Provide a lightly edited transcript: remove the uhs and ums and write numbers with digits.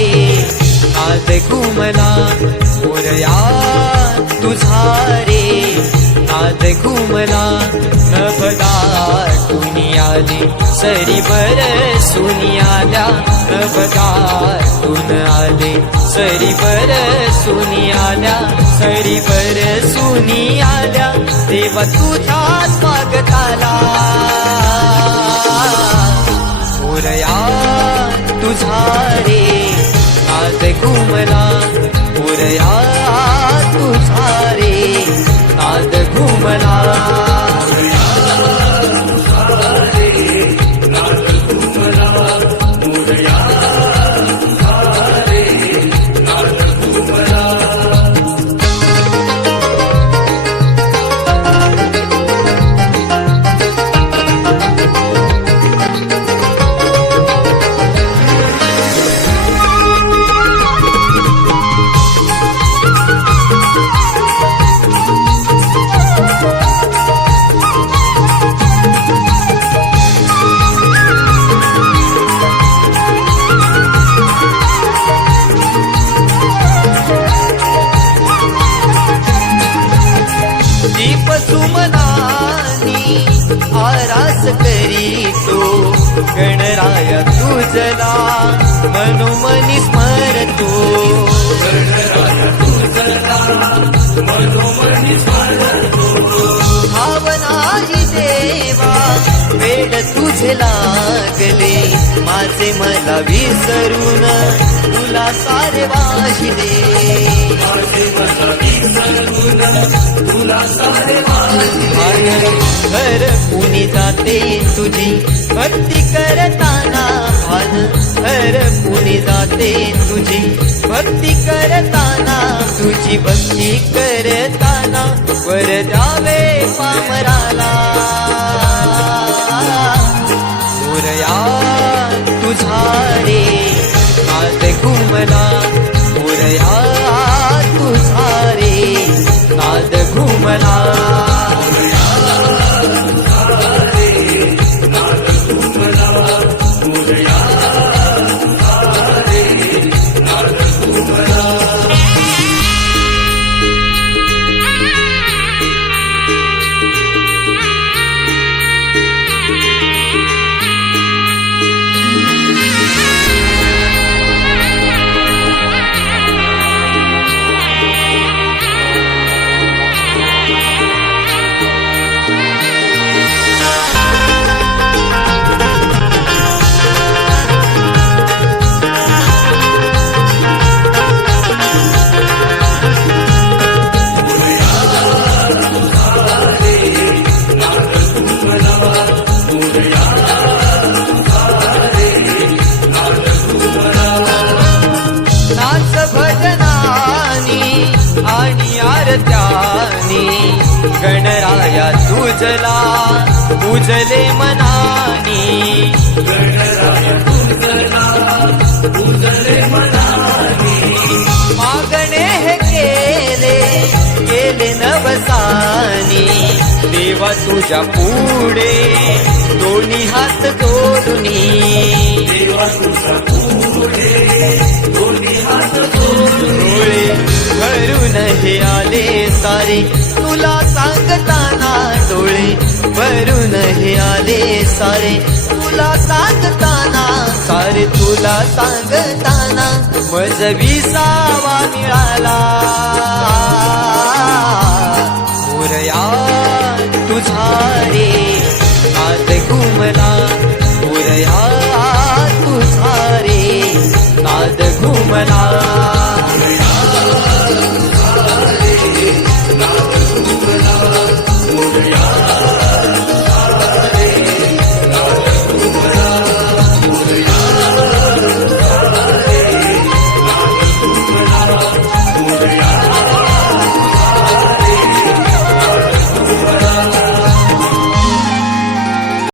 नाद घुमला मोरया तुझा रे नाद घुमला नभदार दुनियाले सरी बरसून आल्या नभदार तुन आले सरी बरसून आल्या सरी बरसून आल्या देवा तुझा स्वागताला मोरया तुझा रे नाद घुमला मोरया तुझा रे नाद घुमला दीप सुमनानी आरास करी तो गणराया तुझला मनोमनी स्मरतो भावनाही देवा वेड तुझे लागले माझे मला विसरून तुला सारे वाहिले घर पुणी जाते तुझी भक्ती करताना भान घर पुणी जाते तुझी भक्ती करताना तुझी भक्ती करताना वर जावे पामराला मोरया तुझा रे नाद घुमला मोरया तुझा रे नाद घुमला नाच भजनानी आणि आरत्यानी गणराया तुझला पूजले मनानी मागणे हे केले नवसानी देवा तुझ्या पुढे दोन्ही हात जोडूनी डोळे भरून हे आले सारे तुला सांगताना डोळे भरून हे आले सारे तुला सांगताना सारे तुला सांगताना मज विसावा मिळाला